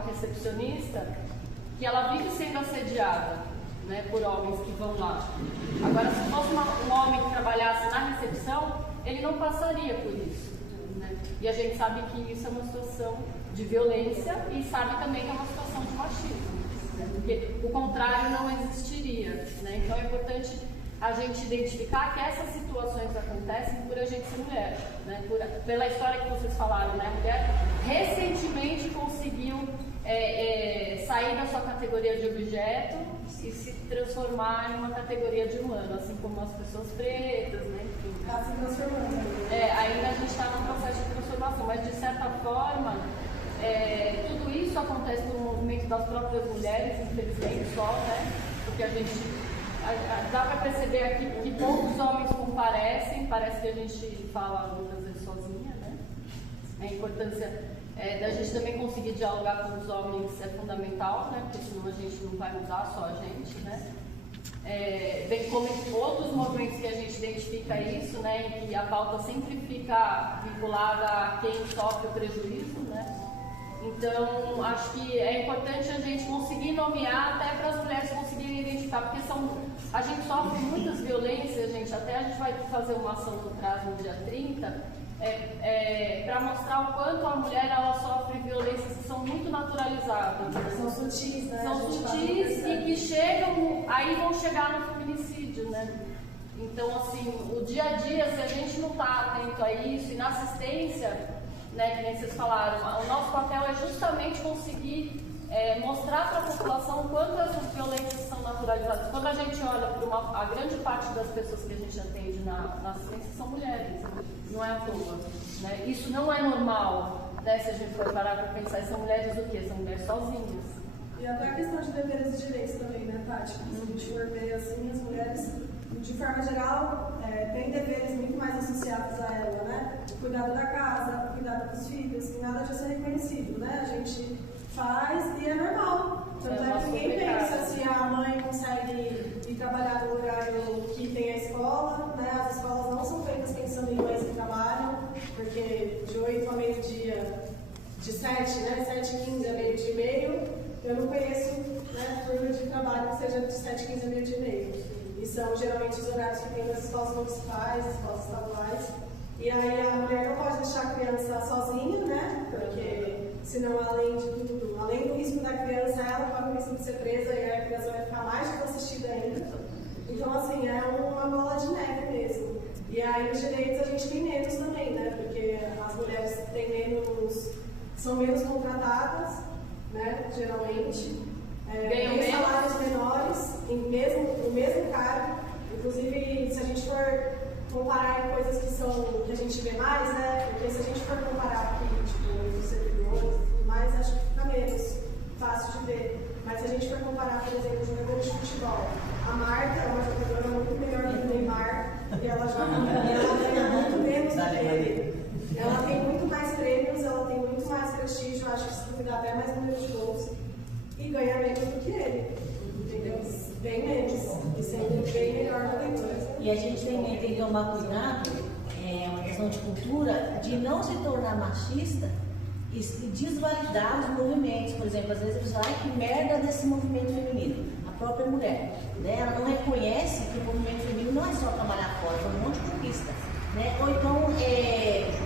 a recepcionista, que ela vive sendo assediada, né, por homens que vão lá. Agora, se fosse um homem que trabalhasse na recepção, ele não passaria por isso, né? E a gente sabe que isso é uma situação de violência e sabe também que é uma situação de machismo, né? Porque o contrário não existiria, né? Então é importante a gente identificar que essas situações acontecem por a gente ser mulher, né? Pela história que vocês falaram, né? A mulher recentemente conseguiu sair da sua categoria de objeto e se transformar em uma categoria de humano, assim como as pessoas pretas, né? Enfim. Está se transformando. Ainda a gente está num processo de transformação, mas de certa forma, tudo isso acontece por um movimento das próprias mulheres, infelizmente só, né? Porque a gente dá para perceber aqui que poucos homens comparecem, parece que a gente fala muitas vezes sozinha, né? A importância da gente também conseguir dialogar com os homens é fundamental, né? Porque senão a gente não vai mudar, só a gente, né? Bem como em outros movimentos que a gente identifica isso, né? Em que a pauta sempre fica vinculada a quem sofre o prejuízo, né? Então, acho que é importante a gente conseguir nomear até para as mulheres conseguirem identificar, porque a gente sofre muitas violências, gente, até a gente vai fazer uma ação do CRAS no dia 30, para mostrar o quanto a mulher ela sofre violências que são muito naturalizadas. São sutis, né? São sutis e que chegam, aí vão chegar no feminicídio, né? Então, assim, o dia a dia, se a gente não está atento a isso, e na assistência, né, que nem vocês falaram, o nosso papel é justamente conseguir mostrar para a população o quanto essas violências são naturalizadas. Quando a gente olha para a grande parte das pessoas que a gente atende na assistência são mulheres, não é à toa, né? Isso não é normal, né? Se a gente for parar para pensar, são mulheres do quê? São mulheres sozinhas. E até a questão de deveres e direitos também, né, Tati? Se a gente for ver assim, as mulheres, de forma geral, têm deveres muito mais associados a ela, né? O cuidado da casa, o cuidado dos filhos, que nada disso é reconhecido, né? A gente faz e é normal. Tanto é que ninguém pensa se a mãe consegue ir trabalhar no horário que tem a escola, né? As escolas não são feitas pensando em mães que trabalham, porque de 8 a meio-dia, de 7, né? 7h15 a meio-dia e meio, eu não conheço, né, turma de trabalho que seja de 7h15 a meio-dia e meio. E são geralmente os horários que tem nas escolas municipais, escolas estaduais. E aí a mulher não pode deixar a criança sozinha, né? Porque senão, além de tudo, além do risco da criança, ela corre o risco de ser presa e a criança vai ficar mais desassistida ainda. Então, assim, é uma bola de neve mesmo. E aí, os direitos a gente tem menos também, né? Porque as mulheres são menos contratadas, né? Geralmente. Têm salários menores, no mesmo cargo. Inclusive, se a gente for comparar em coisas que a gente vê mais, né? Porque se a gente for comparar aqui, tipo, os servidores e tudo mais, acho que fica menos fácil de ver. Mas se a gente for comparar, por exemplo, jogadores de futebol, a Marta é uma jogadora muito melhor que o Neymar, e ela ganha muito menos do que ele. Ela tem muito mais prêmios, ela tem muito mais prestígio, acho que se duvidar até mais número de gols, e ganha menos do que ele. Entendeu? Bem menos, e sempre bem melhor do que ele. E a gente tem que tomar cuidado, uma questão de cultura, de não se tornar machista e desvalidar os movimentos. Por exemplo, às vezes a pessoa fala, que merda desse movimento feminino. A própria mulher, né? Ela não reconhece que o movimento feminino não é só trabalhar fora, é um monte de conquista, né? Ou então,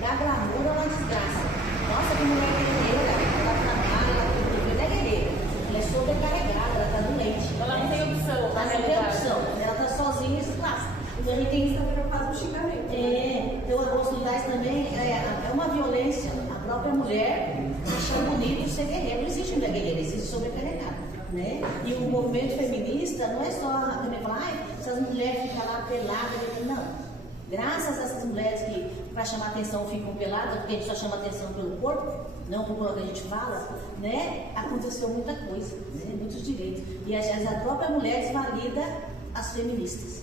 dar glamour é uma desgraça. Nossa, que mulher guerreira, ela trabalha, ela é guerreira, ela é sobrecarregada, ela está doente. Ela não tem opção, ela não tem opção, ela está sozinha e se lasca. Então a gente tem que estar quase um xingamento. Então a possibilidade também é uma violência. A própria mulher achou bonito ser guerreira. Não existe mulher guerreira, existe sobrecarregada, né? E o movimento feminista não é só também falar, essas mulheres ficam lá peladas, não. Graças a essas mulheres que, para chamar atenção, ficam peladas, porque a gente só chama atenção pelo corpo, não pelo que a gente fala, né? Aconteceu muita coisa, né? Muitos direitos. E às vezes a própria mulher desvalida as feministas.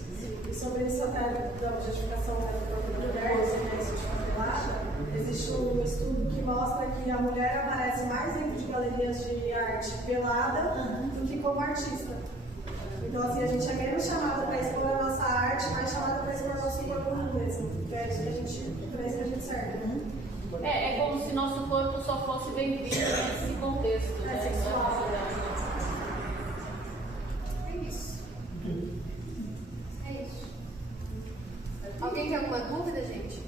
E sobre isso até da objetificação da própria mulher, isso de favelada, existe um estudo que mostra que a mulher aparece mais dentro de galerias de arte pelada do que como artista. Então, assim, a gente é menos chamada para expor a nossa arte, mais chamada para expor o nosso corpo mesmo. Que é isso que a gente serve. É como se nosso corpo só fosse bem-vindo nesse contexto. É Né? sexual. É isso. É isso. Alguém tem alguma dúvida, gente?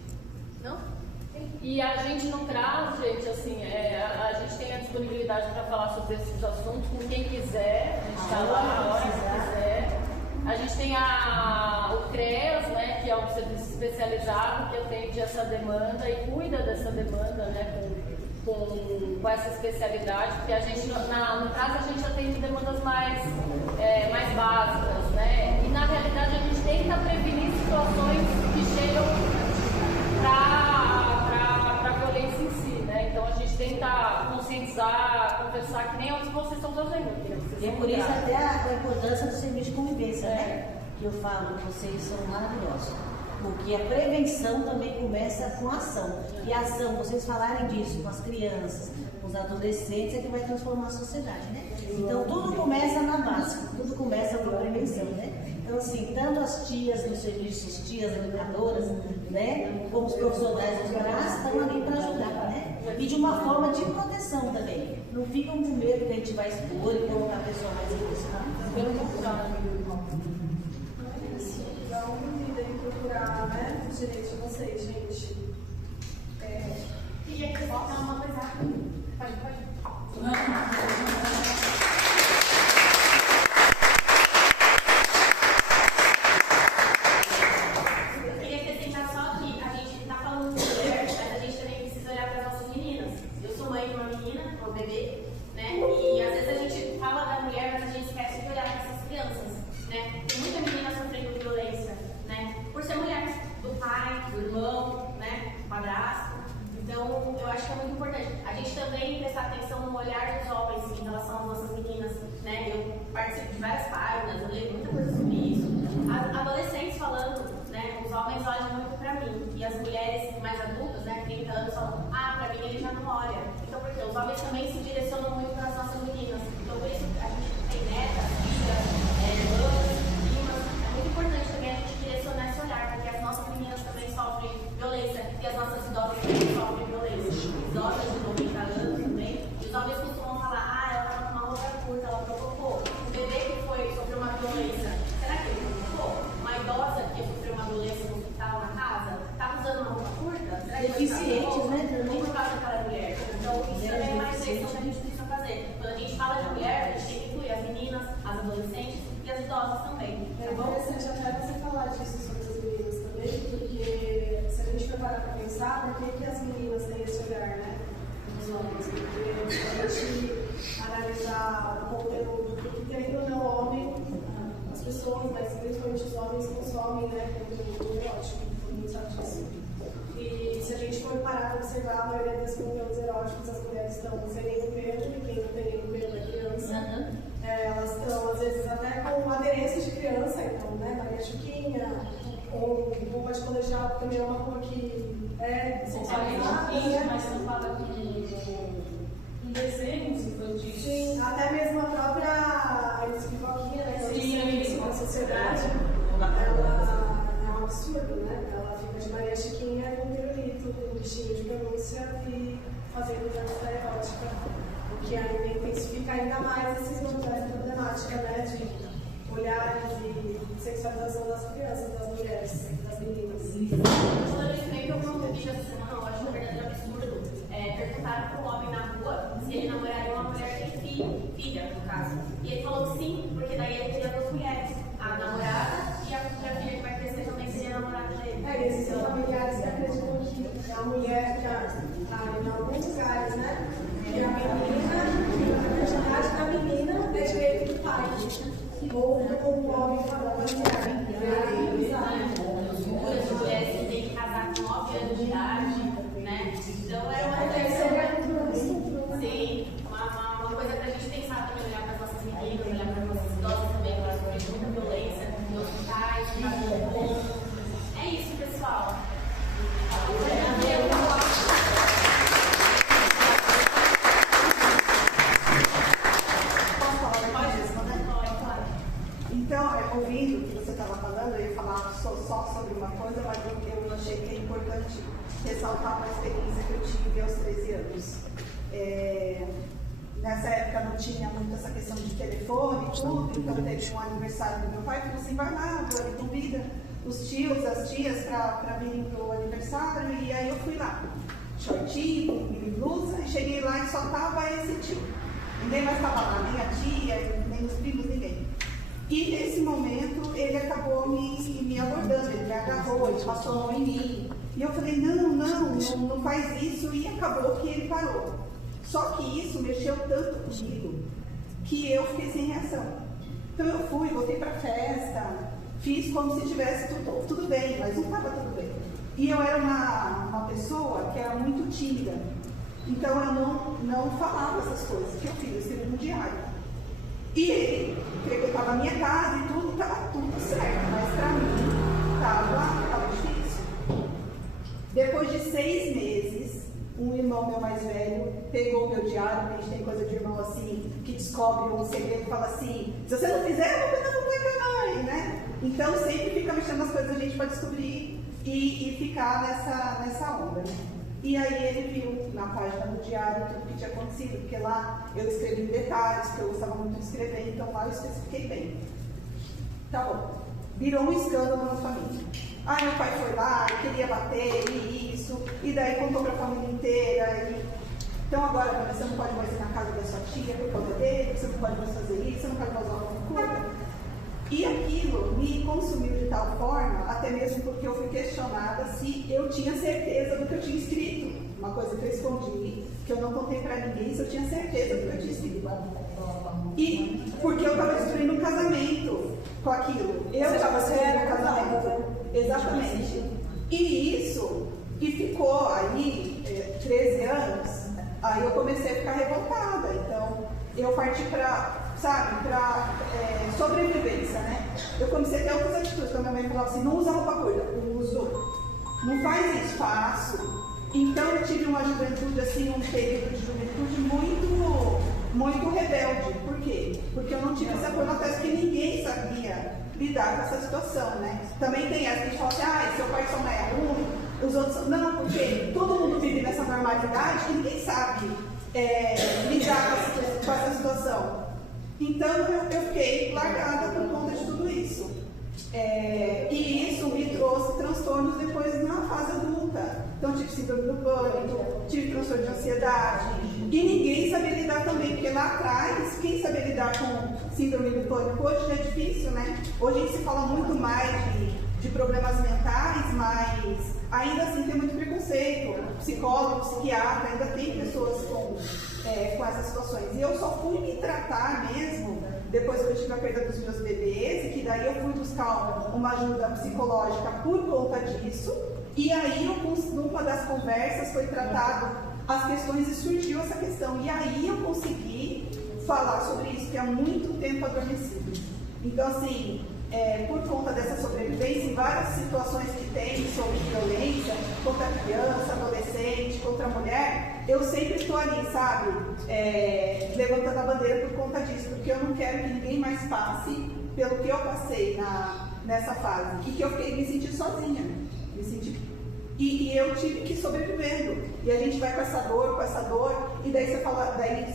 Não? E a gente não traz, gente, assim, a gente tem a disponibilidade para falar sobre esses assuntos com quem quiser, a gente está lá a hora que quiser. A gente tem o CREAS, né, que é um serviço especializado que atende essa demanda e cuida dessa demanda, né, com essa especialidade, porque a gente, no caso, a gente atende demandas mais básicas, né, e na realidade a gente tenta prevenir situações que chegam para a violência em si, né, então a gente tenta conscientizar, conversar, que nem o que vocês estão fazendo aqui. E por isso até a importância do serviço de convivência, né? Que eu falo, vocês são maravilhosos. Porque a prevenção também começa com a ação. E a ação, vocês falarem disso com as crianças, com os adolescentes, é que vai transformar a sociedade, né? Então tudo começa na base, tudo começa com a prevenção, né? Então assim, tanto as tias do serviço, as tias educadoras, né? Como os profissionais dos braços estão ali para ajudar, né? E de uma forma de proteção também. Não ficam com medo que a gente vai expor e colocar a pessoa mais em risco. Pelo contrário. Dá uma medida em procurar, né, os direitos de vocês, gente. Queria que falar uma coisa rápida. Pode. Eu queria acrescentar só que a gente está falando de mulher, mas a gente também precisa olhar para as nossas meninas. Eu sou mãe de uma menina, uma bebê, né? E às vezes a gente fala da mulher, mas a gente esquece de olhar para essas crianças, né? Tem muita menina sofrendo violência, né? Por ser mulher, do pai, do irmão, né? Do padrasto. Então, eu acho que é muito importante a gente também prestar atenção no olhar dos homens em relação às nossas meninas, né? Eu participo de várias páginas, eu leio muita coisa sobre isso. As adolescentes falando, né? Os homens olham muito pra mim e as mulheres mais adultas, né? 30 anos falam, pra mim ele já não olha. Então, porque os homens também se direcionam muito para as nossas meninas. Então, por isso a gente tem netas, filhas, irmãs, primas. É muito importante também a gente direcionar esse olhar, porque as nossas meninas também sofrem violência e as nossas idosas também sofrem violência. Idosas de 90 anos também. E os homens costumam falar, ela estava com uma roupa curta, ela provocou. Um bebê que sofreu uma violência, será que ele provocou? Uma idosa que sofreu uma violência no hospital, na casa, estava usando uma roupa curta? Será que Deficientes, né? Não por causa daquela mulher. Então, isso também é uma reflexão que a gente precisa fazer. Quando a gente fala de mulher, a gente tem que incluir as meninas, as adolescentes e as idosas também. É interessante até você falar disso sobre as meninas também, porque se a gente for parar para pensar, por que as meninas têm esse olhar, né? Dos homens? Porque se a gente analisar o conteúdo, porque querendo ou não, o homem, as pessoas, mas principalmente os homens, consomem, né? Conteúdo erótico, todo mundo sabe disso. E se a gente for parar para observar, a maioria dos conteúdos eróticos, as mulheres estão sem nenhum pelo, e quem não tem nenhum pelo é criança. Elas estão, às vezes, até com aderência de criança, então, né, Maria Chiquinha, ou roupa de colegial, que também é uma roupa que é sensualizada, né? Mas não fala com desenhos infantis. Sim, até mesmo a própria pipoquinha, né, que na sociedade, ela é um absurdo, né? Ela fica de Maria Chiquinha com um pirulito, com um bichinho de pelúcia e fazendo dança erótica. O que ainda intensifica ainda mais essa problemática, né, de olhares e sexualização das crianças, das mulheres, das meninas. Falando isso bem que eu não vi essa semana, eu acho um verdadeiro absurdo. Perguntaram para um homem na rua se ele namoraria uma mulher que tem filha, no caso. E ele falou que sim, porque daí ele teria duas mulheres, a namorada e a filha que vai crescer também seria a namorada dele. Existem familiares que acreditam que a mulher, em alguns lugares, né, que a menina, a identidade da menina é direito do pai. Ou como o homem falou, a As mulheres que têm que casar com 9 anos de idade, né? Então é uma sim, uma coisa pra gente pensar também, olhar para as nossas meninas, olhar para as nossas idosas também, que elas sofrem muita violência nos hospitais, no ponto. É isso, pessoal. Então, ouvindo o que você estava falando, eu ia falar só achei que é importante ressaltar uma experiência que eu tive aos 13 anos. Nessa época não tinha muito essa questão de telefone e tudo, então teve um aniversário do meu pai, falou assim, vai lá, ele convida os tios, as tias para virem pro aniversário, e aí eu fui lá, shortinho, mini blusa, e cheguei lá e só tava esse tio. Ninguém mais estava lá, nem a tia, nem os primos, ninguém. E nesse momento ele acabou me abordando, ele me agarrou, ele passou a mão em mim. E eu falei, não faz isso, e acabou que ele parou. Só que isso mexeu tanto comigo que eu fiquei sem reação. Então eu fui, voltei para a festa, fiz como se tivesse tudo bem, mas não estava tudo bem. E eu era uma pessoa que era muito tímida. Então eu não falava essas coisas que eu fiz, eu escrevi no diário. E ele frequentava a minha casa e tudo, estava tudo certo, mas para mim estava difícil. Depois de 6 meses, um irmão meu mais velho pegou o meu diário, porque a gente tem coisa de irmão assim, que descobre um segredo e fala assim, se você não fizer, eu vou pegar no pai da mãe, né? Então sempre fica mexendo nas coisas da gente para descobrir e ficar nessa onda, né? E aí ele viu na página do diário tudo que tinha acontecido, porque lá eu escrevi em detalhes, que eu gostava muito de escrever, então lá eu especifiquei bem. Tá bom. Virou um escândalo na família. Meu pai foi lá, queria bater, e isso, e daí contou para a família inteira. Então agora você não pode mais ir na casa da sua tia por causa dele, você não pode mais fazer isso, você não pode mais usar uma culpa. E aquilo me consumiu de tal forma, até mesmo porque eu fui questionada se eu tinha certeza do que eu tinha escrito. Uma coisa que eu escondi, que eu não contei para ninguém, se eu tinha certeza do que eu tinha escrito. E porque eu estava destruindo um casamento com aquilo. Eu estava destruindo um casamento. Exatamente. E ficou aí 13 anos, aí eu comecei a ficar revoltada. Então, eu parti para sobrevivência, né? Eu comecei a ter outras atitudes. Quando a minha mãe falava assim, não usa roupa curta, uso. Não faz isso, faço. Então eu tive uma juventude, assim, um período de juventude muito rebelde. Por quê? Porque eu não tive esse apoio na tese, porque ninguém sabia lidar com essa situação, né? Também tem essa que a gente fala assim, seu pai só não é ruim, os outros não, porque todo mundo vive nessa normalidade e ninguém sabe lidar com essa situação. Então eu fiquei largada por conta de tudo isso. E isso me trouxe transtornos depois na fase adulta. Então tive síndrome do pânico, tive transtorno de ansiedade. E ninguém sabia lidar também, porque lá atrás, quem sabia lidar com síndrome do pânico hoje já é difícil, né? Hoje a gente se fala muito mais de problemas mentais, mas ainda assim tem muito preconceito. Psicólogo, psiquiatra, ainda tem pessoas com essas situações. E eu só fui me tratar mesmo depois que eu tive a perda dos meus bebês, e que daí eu fui buscar uma ajuda psicológica por conta disso. E aí, numa das conversas, foi tratado as questões e surgiu essa questão. E aí eu consegui falar sobre isso, que há muito tempo adormecido. Então, assim, por conta dessa sobrevivência, em várias situações que tem sobre violência, contra criança, adolescente, contra mulher, eu sempre estou ali, sabe, levantando a bandeira por conta disso, porque eu não quero que ninguém mais passe pelo que eu passei nessa fase, e que eu fiquei me sentindo sozinha, e eu tive que ir sobrevivendo, e a gente vai com essa dor, e daí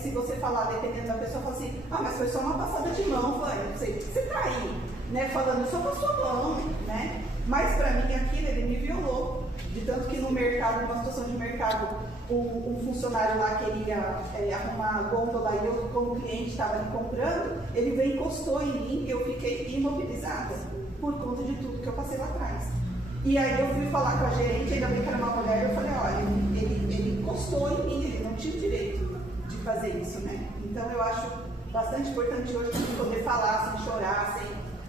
se você falar, dependendo da pessoa, fala assim, mas foi só uma passada de mão, você tá aí, né, falando só com a sua mão, né, mas pra mim aquilo, ele me violou, de tanto que no mercado, numa situação de mercado, um funcionário lá queria arrumar a gôndola, e eu, como cliente, estava ali comprando, ele veio e encostou em mim, e eu fiquei imobilizada, por conta de tudo que eu passei lá atrás. E aí eu fui falar com a gerente, ainda bem que era uma mulher, eu falei, olha, ele encostou em mim, ele não tinha o direito de fazer isso, né? Então eu acho bastante importante hoje poder falar sem chorar,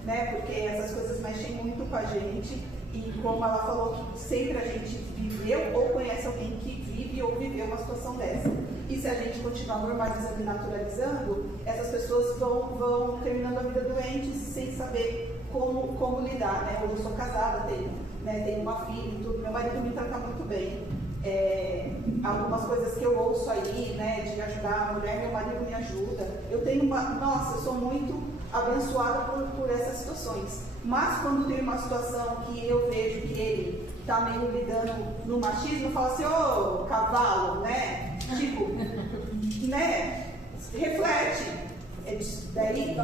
né? Porque essas coisas mexem muito com a gente, e como ela falou, que sempre a gente viveu ou conhece alguém que vive ou viveu uma situação dessa. E se a gente continuar normalizando e naturalizando, essas pessoas vão terminando a vida doentes sem saber como lidar, né? Hoje eu sou casada, tenho uma filha e tudo, meu marido me trata muito bem. Algumas coisas que eu ouço aí, né, de ajudar a mulher, meu marido me ajuda. Eu sou muito abençoada por essas situações. Mas quando tem uma situação que eu vejo que ele tá meio lidando no machismo, fala assim, ô cavalo, né? Tipo, né? Reflete. Daí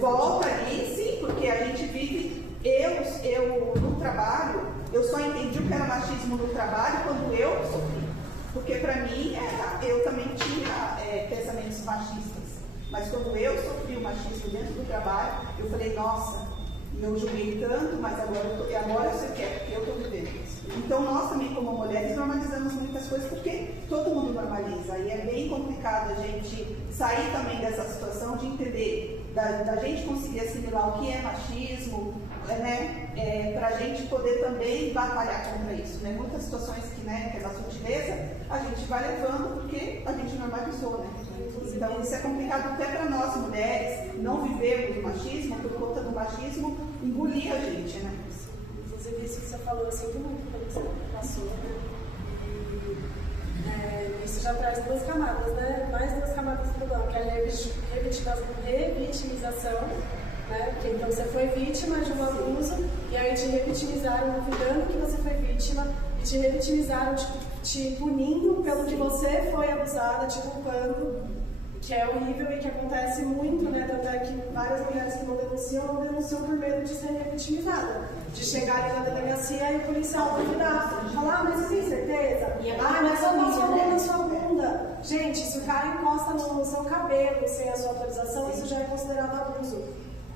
volta ali, sim, porque a gente vive, eu no trabalho, eu só entendi o que era machismo no trabalho quando eu sofri. Porque para mim, eu também tinha pensamentos machistas. Mas quando eu sofri o machismo dentro do trabalho, eu falei, nossa, eu julguei tanto, mas agora eu sei o que é, porque eu estou vivendo isso. Então nós também, como mulheres, normalizamos muitas coisas, porque todo mundo normaliza. E é bem complicado a gente sair também dessa situação de entender, da gente conseguir assimilar o que é machismo, né? Para a gente poder também batalhar contra isso. Né? Muitas situações que é da sutileza, a gente vai levando porque a gente normalizou. Né? Então isso é complicado até para nós mulheres, não vivermos o machismo, por conta do machismo engolir a gente. Né? Inclusive isso que você falou, eu sinto muito quando você passou. E isso já traz duas camadas, né? Mais duas camadas do problema, que é a revitimização. Né? Porque então você foi vítima de um abuso e aí te revitimizaram duvidando que você foi vítima e te revitimizaram te punindo pelo que você foi abusada, te culpando, que é horrível e que acontece muito, né? Tanto é que várias mulheres que não denunciam por medo de ser revitimizada, de chegar ali na delegacia e o policial duvidar, falar, mas você tem certeza? Mas eu passo a mão na sua bunda. Gente, se o cara encosta no seu cabelo sem a sua autorização, isso já é considerado abuso.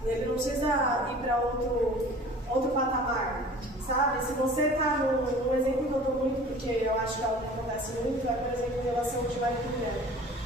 Ele não precisa ir para outro patamar, sabe? Se você está no exemplo que eu dou muito, porque eu acho que é algo que acontece muito, é, por exemplo, em relação de marido e mulher.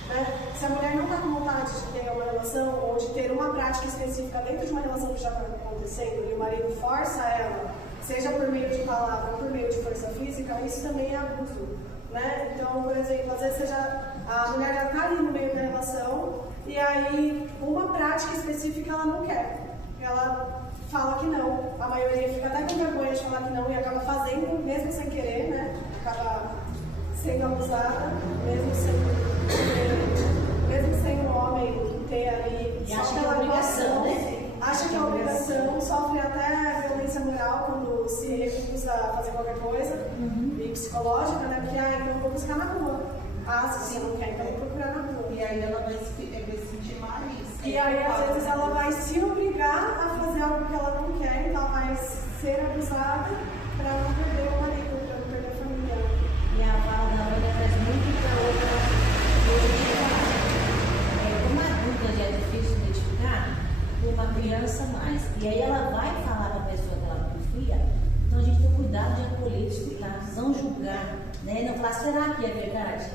Né? Se a mulher não está com vontade de ter uma relação ou de ter uma prática específica dentro de uma relação que já está acontecendo e o marido força ela, seja por meio de palavra ou por meio de força física, isso também é abuso. Né? Então, por exemplo, às vezes a mulher já está ali no meio da relação e aí uma prática específica ela não quer. Ela fala que não. A maioria fica até com vergonha de falar que não e acaba fazendo, mesmo sem querer, né? Acaba sendo abusada, mesmo sem o homem ter ali. E acha que é obrigação, né? Acha que é obrigação, sofre até violência moral quando se recusa a fazer qualquer coisa, e psicológica, né? Porque então eu vou buscar na rua. Se você não quer, então eu vou procurar na rua. E aí ela vai se sentir mais. E aí, às vezes, ela vai se obrigar a fazer algo que ela não quer, então ela vai ser abusada para não perder o marido, para não perder a família. E a fala da Ana traz muito para outra coisa de falar. Como adulta já é difícil identificar, uma criança mais. E aí ela vai falar para a pessoa que ela confia, então a gente tem cuidado de acolher, de escutar, não julgar, né? Não falar, será que é verdade?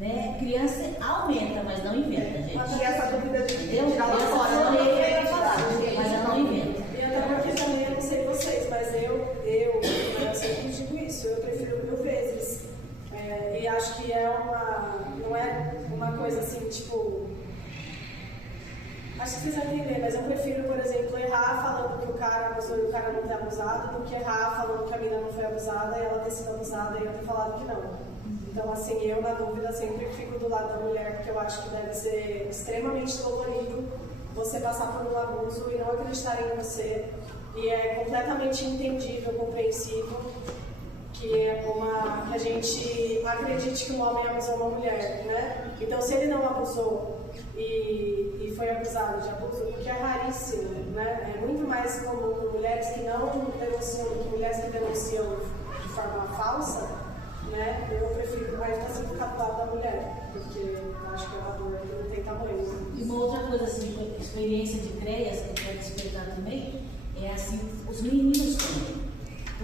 Né? Criança aumenta, mas não inventa, gente. Mas essa dúvida de tirar lá fora, ela não inventa, mas ela não inventa. E até porque também, eu não sei vocês, mas eu sempre digo isso, eu prefiro 1000 vezes. E acho que não é uma coisa assim, tipo... Acho que vocês vão entender, mas eu prefiro, por exemplo, errar falando que o cara abusou e o cara não ter abusado, do que errar falando que a menina não foi abusada e ela ter sido abusada e eu ter falado que não. Então, assim, eu, na dúvida, sempre fico do lado da mulher, porque eu acho que deve ser extremamente dolorido você passar por um abuso e não acreditar em você. E é completamente entendível, compreensível que a gente acredite que um homem abusou uma mulher, né? Então, se ele não abusou e foi abusado de abuso, porque é raríssimo, né? É muito mais comum mulheres que não denunciam do que mulheres que denunciam de forma falsa, né? Eu prefiro mais assim ficar do lado da mulher, porque eu acho que a dor não tem tamanho. E uma outra coisa, assim, experiência de CREAS, que eu quero explicar também, é assim, os meninos também.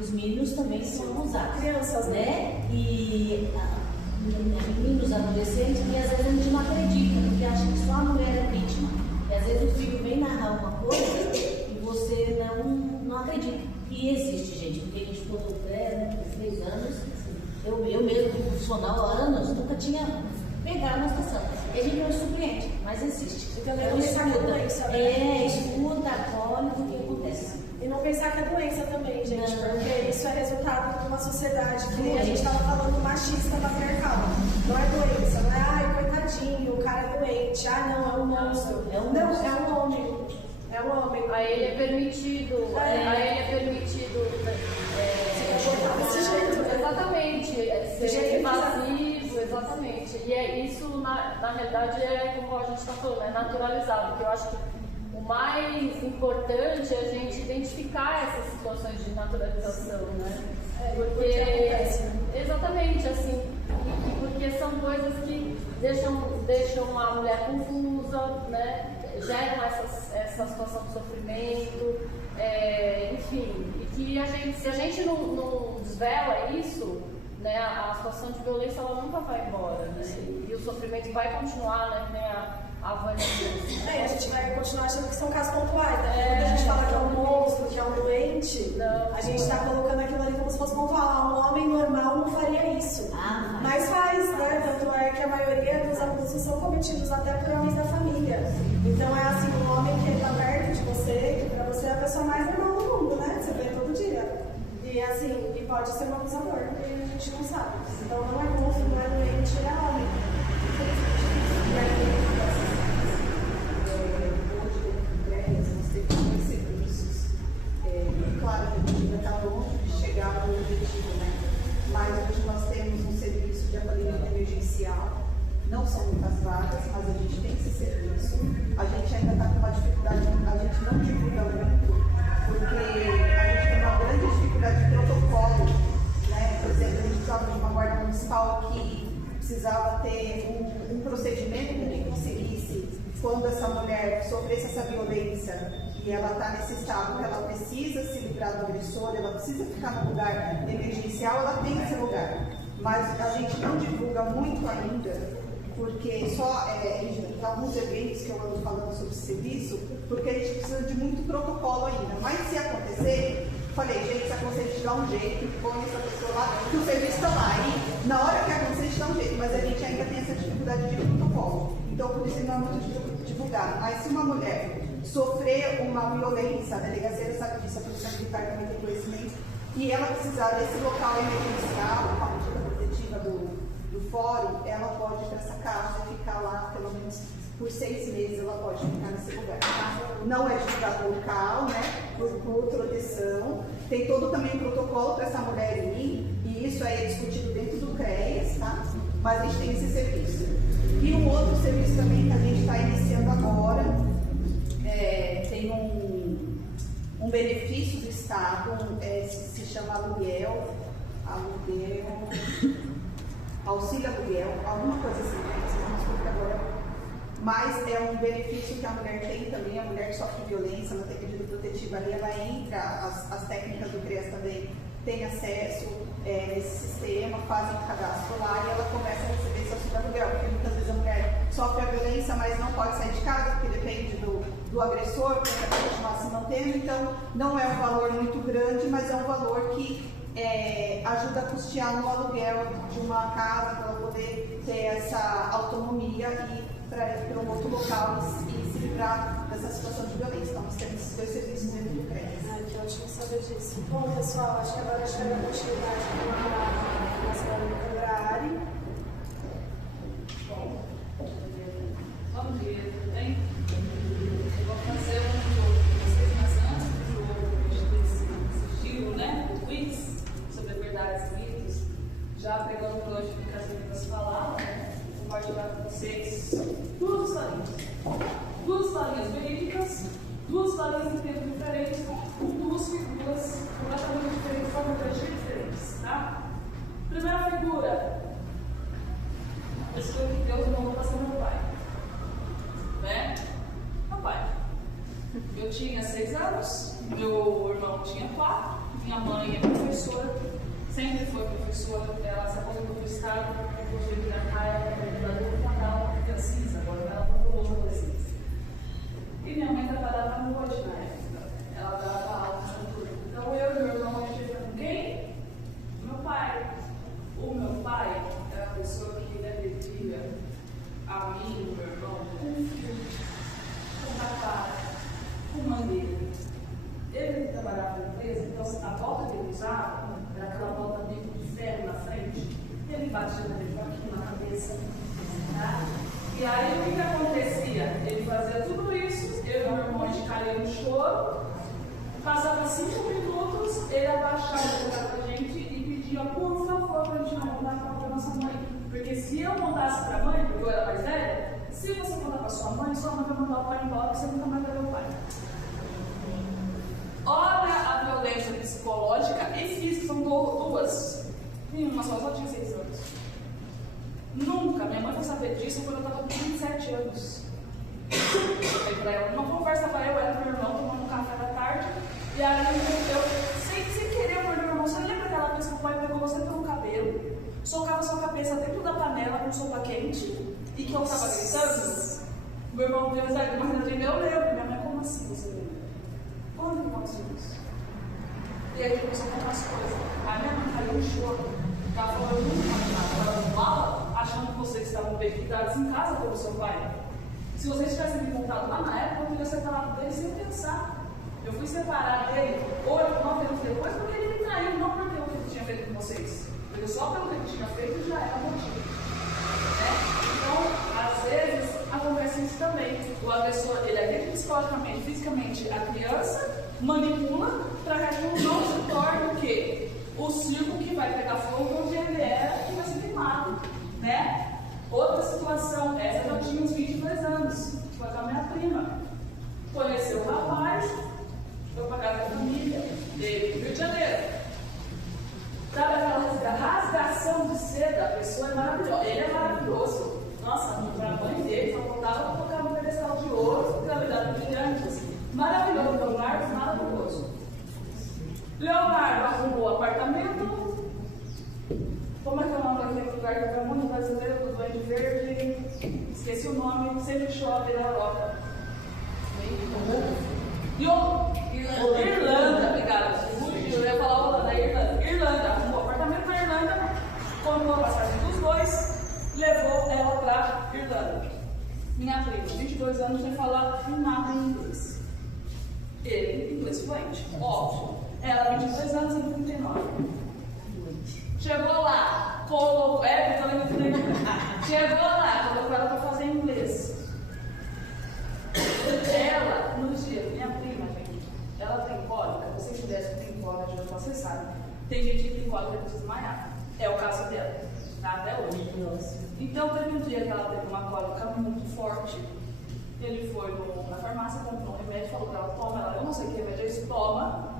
Os meninos também são abusados. Crianças, né? E meninos, adolescentes, que às vezes a gente não acredita, porque acha que só a mulher é vítima. E às vezes o filho vem narrar uma coisa e você não acredita. E existe, gente, porque a gente ficou no CREAS, né, por 3 anos. Eu mesmo, como profissional há anos, nunca tinha pegado uma situação. E a gente não surpreende, mas existe. Então, não pensar que é doença, né? Escuta, acolhe o que acontece. E não pensar que é doença também, gente, Não. porque isso é resultado de uma sociedade que a gente estava falando machista, patriarcal. Não é doença, não é, ai, coitadinho, o cara é doente, não, é um monstro. É um não, monstro. é um homem. É um homem. A ele é permitido, a ele é permitido Exatamente, ser invasivo, exatamente. E isso, na realidade, é como a gente está falando, é naturalizado, porque eu acho que o mais importante é a gente identificar essas situações de naturalização, né? Porque, exatamente, assim, porque são coisas que deixam a mulher confusa, né? Geram essa situação de sofrimento, enfim, e que se a gente não desvela isso, né, a situação de violência ela nunca vai embora, né? E o sofrimento vai continuar, né? Que nem a Vânia disse. A gente vai continuar achando que são casos pontuais, né? Quando a gente fala que é um monstro, que é um doente, a gente está colocando aquilo ali como se fosse pontual. Um homem normal não faria isso. Mas faz, né? Tanto é que a maioria dos abusos são cometidos até por homens da família. Então é assim, um homem que está perto de você, que para você é a pessoa mais normal do mundo, né? Você vê todo dia. E assim, e pode ser um abusador, e a gente não sabe. Então não é monstro, não é doente, é homem. E aí, claro que a gente ainda está longe de chegar ao objetivo, né? Mas hoje nós temos um serviço de acolhimento emergencial. Não são muitas vagas, mas a gente tem esse serviço. A gente ainda está com uma dificuldade, a gente não divulga muito, porque a gente tem uma grande dificuldade de protocolo, né? Por exemplo, a gente precisava de uma guarda municipal que precisava ter um procedimento que conseguisse, quando essa mulher sofresse essa violência, e ela está nesse estado que ela precisa se livrar do agressor, ela precisa ficar no lugar emergencial, ela tem esse lugar. Mas a gente não divulga muito ainda, porque só em alguns eventos que eu ando falando sobre esse serviço, porque a gente precisa de muito protocolo ainda. Mas se acontecer, falei, gente, se acontecer, a gente dá um jeito, põe essa pessoa lá, que o serviço está lá. E na hora que acontecer, a gente dá um jeito, mas a gente ainda tem essa dificuldade de protocolo. Então, por isso não é muito divulgado. Mas se uma mulher sofrer uma violência, a delegacia sabe disso, a polícia militar também tem conhecimento, e ela precisar desse local emergencial, com a medida protetiva do fórum, ela pode ir para essa casa e ficar lá pelo menos por 6 meses, ela pode ficar nesse lugar. Não é divulgado local, né? Por proteção. Tem todo também um protocolo para essa mulher ir, e isso é discutido dentro do CREAS, tá? Mas a gente tem esse serviço. E um outro serviço também que a gente está iniciando agora, tem um benefício do Estado, se chama aluguel, auxílio aluguel, alguma coisa assim, né? Vocês vão explicar agora. Mas é um benefício que a mulher tem também, a mulher que sofre violência, ela tem pedido protetiva ali, ela entra, as técnicas do CREAS também têm acesso nesse sistema, fazem o cadastro lá e ela começa a receber esse auxílio aluguel, porque muitas vezes a mulher sofre a violência, mas não pode sair de casa, porque depende do agressor, para continuar se mantendo, então não é um valor muito grande, mas é um valor que ajuda a custear no aluguel de uma casa, para ela poder ter essa autonomia e para ir para um outro local e se livrar dessa situação de violência. Então, nós temos esses 2 serviços dentro do CREAS. Que ótimo saber disso. Bom, pessoal, acho que agora a gente vai dar continuidade com a senhora Candrari. Bom dia, tudo bem? Eu vou fazer um jogo com vocês, mas antes do jogo, desse estilo, né, do quiz, sobre verdades e mitos, já pegando por hoje que as meninas falaram, né, vou compartilhar com vocês 2 historinhas. 2 historinhas verídicas, 2 historinhas em tempo diferentes, com 2 figuras completamente diferentes, formalmente diferentes, tá? Primeira figura, a pessoa que Deus mandou para ser meu pai. Né? Meu pai. Eu tinha 6 anos, meu irmão tinha 4, minha mãe é professora, sempre foi professora, ela se aposentou do Estado, inclusive na Caia, quando ela precisa, agora ela procurou uma adolescência. E minha mãe trabalhava no noite na época, ela dava aula no turno. Então eu e meu irmão, a gente ia com quem? Meu pai. O meu pai era a pessoa que deveria a mim, o meu irmão, com rapaz, com mangueira. Ele trabalhava na empresa, então a bota que ele usava era aquela bota de ferro na frente. Ele batia aqui na cabeça. Tá? E aí o que acontecia? Ele fazia tudo isso, eu e meu irmão a gente caía no choro, passava 5 minutos, ele abaixava o mãe vai mandar o pai embora, que você nunca mais vai ver o pai. Olha a violência psicológica e física, são duas. Nenhuma só tinha 6 anos. Nunca, minha mãe foi saber disso quando eu estava com 27 anos. Eu falei para ela, numa conversa para eu e meu irmão, tomando um café da tarde, e aí eu, sem querer, eu falei, meu irmão, você lembra aquela vez que o pai pegou você pelo cabelo, socava sua cabeça dentro da panela com sopa quente, e que eu estava gritando? Meu irmão deu mas eu lembro. Minha mãe, como assim você lembra? Quando que aconteceu isso? E aí começou a contar as coisas. A minha mãe caiu em choro. Ela falou, eu nunca imaginava. Ela fala, achando que vocês estavam bem cuidados em casa pelo seu pai. Se vocês tivessem me contado lá na época, eu teria separado dele sem pensar. Eu fui separar dele 8, 9 anos depois porque ele me traiu, não porque o que ele tinha feito com vocês. Porque só pelo que ele tinha feito já era motivo. Então, às vezes, acontece isso também. O agressor, ele agride psicologicamente, fisicamente a criança, manipula para que aquilo não se torne o quê? O circo que vai pegar fogo onde ele era e vai ser queimado, né? Outra situação, essa eu tinha uns 22 anos, foi com a minha prima. Conheceu o rapaz, foi para casa da família dele, no Rio de Janeiro. Sabe aquela rasgação de seda? A pessoa é maravilhosa, ele é maravilhoso. Nossa, para a mãe dele, só faltava colocar no pedestal de ouro, gravidade brilhante, assim. Maravilhoso, Leonardo, maravilhoso. Leonardo arrumou apartamento. Como é que é o nome daquele lugar que é muito brasileiro, do Duende Verde? Esqueci o nome, sempre chove na Europa. Irlanda, obrigada. Eu ia falar Holanda, Irlanda. Arrumou apartamento na Irlanda, comprou a passagem dos dois, levou ela para Irlanda. Minha prima, 22 anos, sem falar nada em inglês. Ele, inglês fluente, óbvio. Ela, 22 anos, ele 39. Chegou lá, colocou. Chegou lá, colocou ela para fazer inglês. Ela, no dia, minha prima, gente, ela tem cólica. Vocês pudessem ter cólica, vocês sabem. Tem gente que tem cólica de desmaiar. É o caso dela, tá? Até hoje. Então, teve um dia que ela teve uma cólica muito forte. Ele foi na farmácia, comprou um remédio, falou para ela, toma. Ela, eu não sei que remédio é esse, toma.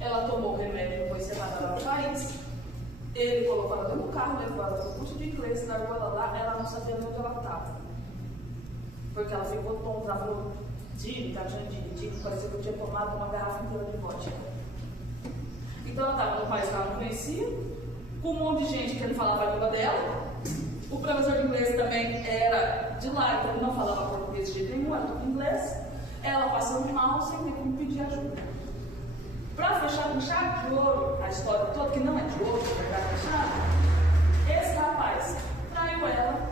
Ela tomou o remédio, foi selada lá no país. Ele colocou ela dentro do carro, levou ela para o curso de inglês, largou ela lá, ela não sabia onde ela estava. Porque ela ficou tonta, ela falou, parecia que eu tinha tomado uma garrafa inteira de vodka. Então ela estava no país que ela não conhecia, com um monte de gente que não falava a língua dela. O professor de inglês também era de lá, então ele não falava português de jeito nenhum, era tudo inglês. Ela passando mal sem ter como pedir ajuda. Para fechar com chave de ouro, a história toda, que não é de ouro, na verdade é chave, esse rapaz traiu ela,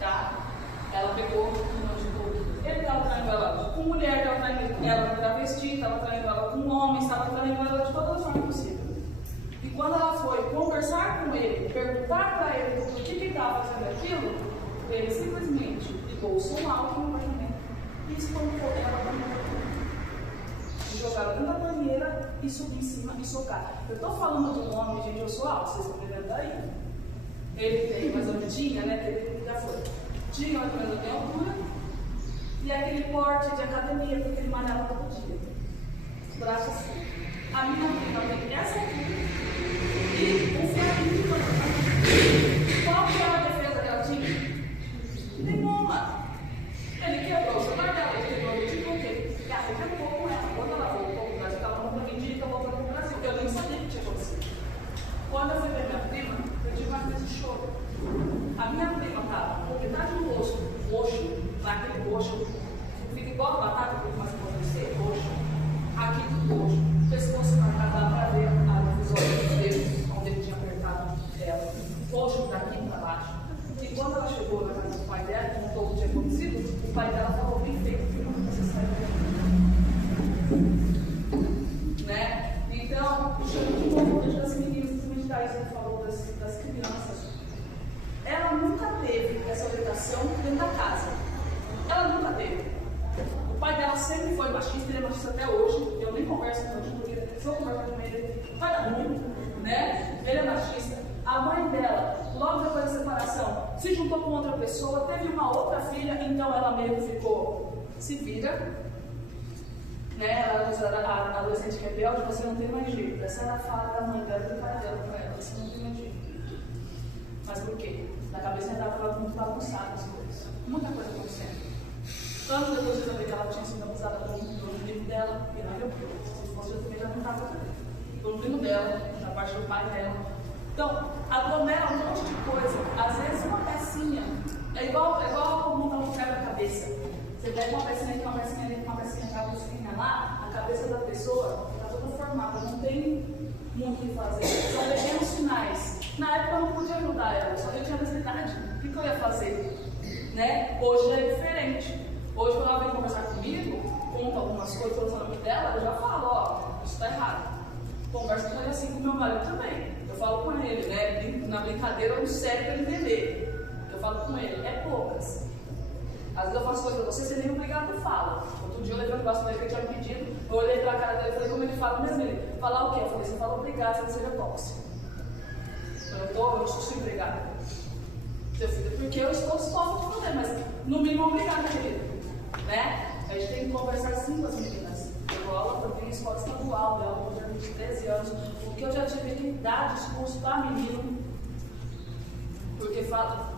tá? Ela pegou um monte de couro. Ele estava traindo ela com mulher, estava traindo ela com travesti, estava traindo ela com homens, estava traindo ela de todas as formas possíveis. E quando ela foi conversar com ele, perguntar para ele por que ele estava fazendo aquilo, ele simplesmente ligou o som alto no apartamento e espancou ela para o jogaram dentro da banheira e subir em cima e socar. Eu estou falando de um homem, gente, eu sou alto, vocês estão vendo daí. Ele tem mais ou menos, tinha, né? Que ele já foi. Tinha mais ou menos a altura e aquele porte de academia, porque ele malhava todo dia. Braço assim. A minha prima tem essa aqui e um fiadinho de todo. Qual que era a defesa que ela tinha? Nenhuma. Ele quebrou o celular dela, ele quebrou o tipo o quê? E aí arrancou com ela. Quando ela voltou para o Brasil, ela falou para mim que voltou para o Brasil. Eu nem sabia o que tinha acontecido. Quando eu fui ver minha prima, eu tive uma crise de choro. A minha prima estava com metade do rosto roxo, naquele roxo, fica igual a batata, porque mais pode ser roxo. Aqui do roxo, pescoço marcado para ver a divisória dos dedos, onde ele tinha apertado ela. Roxo daqui para baixo. E quando ela chegou na casa do pai dela, contou o que tinha acontecido, o pai dela falou bem feito, como você saiu daqui. Né? Então, o convite das meninas, principalmente da Isa que falou das crianças, ela nunca teve essa orientação dentro da casa. Ela nunca teve. O pai dela sempre foi machista, ele é machista até hoje. Eu nem converso com ele, porque se eu conversar com ele, vai dar ruim, né? Ele é machista. A mãe dela, logo depois da separação, se juntou com outra pessoa, teve uma outra filha, então ela meio ficou, se vira, né? Ela era a adolescente rebelde, você não tem mais jeito. Essa era a fala da mãe dela e do pai dela para ela, você não tem mais jeito. Mas por quê? Na cabeça dela estava muito bagunçada as coisas, muita coisa acontecendo. Tanto depois de saber que ela tinha sido abusada pelo primo dela, e não eu, se fosse eu também já não estava pelo primo dela, da parte do pai dela. Então, aglomera um monte de coisa. Às vezes uma pecinha, é igual montar um quebra-cabeça. Você pega uma pecinha aqui, uma pecinha ali, uma pecinha lá, a cabeça da pessoa está toda formada, não tem muito o que fazer. Só pequenos sinais. Na época eu não podia ajudar ela, só eu tinha necessidade. O que eu ia fazer? Né? Hoje é diferente. Hoje, quando ela vem conversar comigo, conta algumas coisas pelos amigos dela, eu já falo, ó, isso está errado. Converso com ele assim com o meu marido também. Eu falo com ele, né? Na brincadeira, eu sério para ele entender. Eu falo com ele, é poucas. Às vezes eu faço coisas pra você nem obrigado fala. Outro dia eu levei um negócio pra ele que ele tinha pedido, eu olhei pra cara dele e falei, como ele fala mesmo? Ele, falar o quê? Eu falei, você fala obrigado, você não seja tóxico. Eu estou sua empregada. Seu filho, porque eu estou disposta a fazer, mas no mínimo obrigada, querido. Né? A gente tem que conversar sim com as meninas. Eu aula também em escola estadual, eu aula de 13 anos, porque eu já tive que dar discurso para menino, porque fala,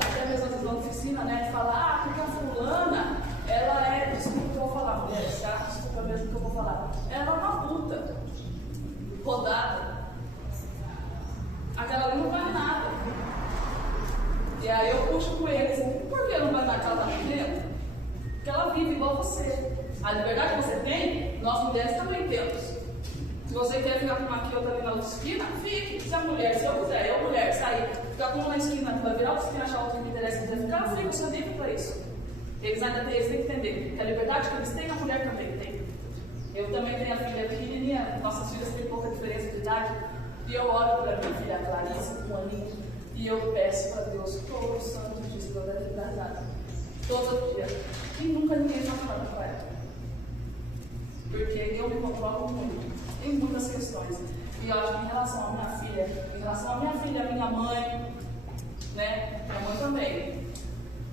até mesmo na oficina, né, de falar, porque a fulana, ela é, desculpa que eu vou falar, mulher, tá? Desculpa mesmo que eu vou falar, ela é uma puta, rodada, aquela ali não vai nada. E aí eu puxo com eles, por que não vai nada que ela tá vivendo? Porque ela vive igual você. A liberdade que você tem, nós mulheres também temos. Se você quer ficar com uma aqui outra ali na outra esquina, fique. Se a mulher, se eu quiser, eu mulher, sair, ficar com uma na esquina, vai virar outra esquina, achar outra que me interessa, quiser ficar, fica, eu sou livre para isso. Eles ainda têm que entender que a liberdade que eles têm, a mulher também tem. Eu também tenho a filha pequenininha, nossas filhas têm pouca diferença de idade, e eu oro para minha filha Clarice, com a Aninha, e eu peço para Deus todo santo dia, que eu deve ter dado. Todo dia. E nunca ninguém está falando com ela. Porque eu me controlo muito. Em muitas questões. E eu acho que em relação à minha filha, minha mãe, né? Minha mãe também.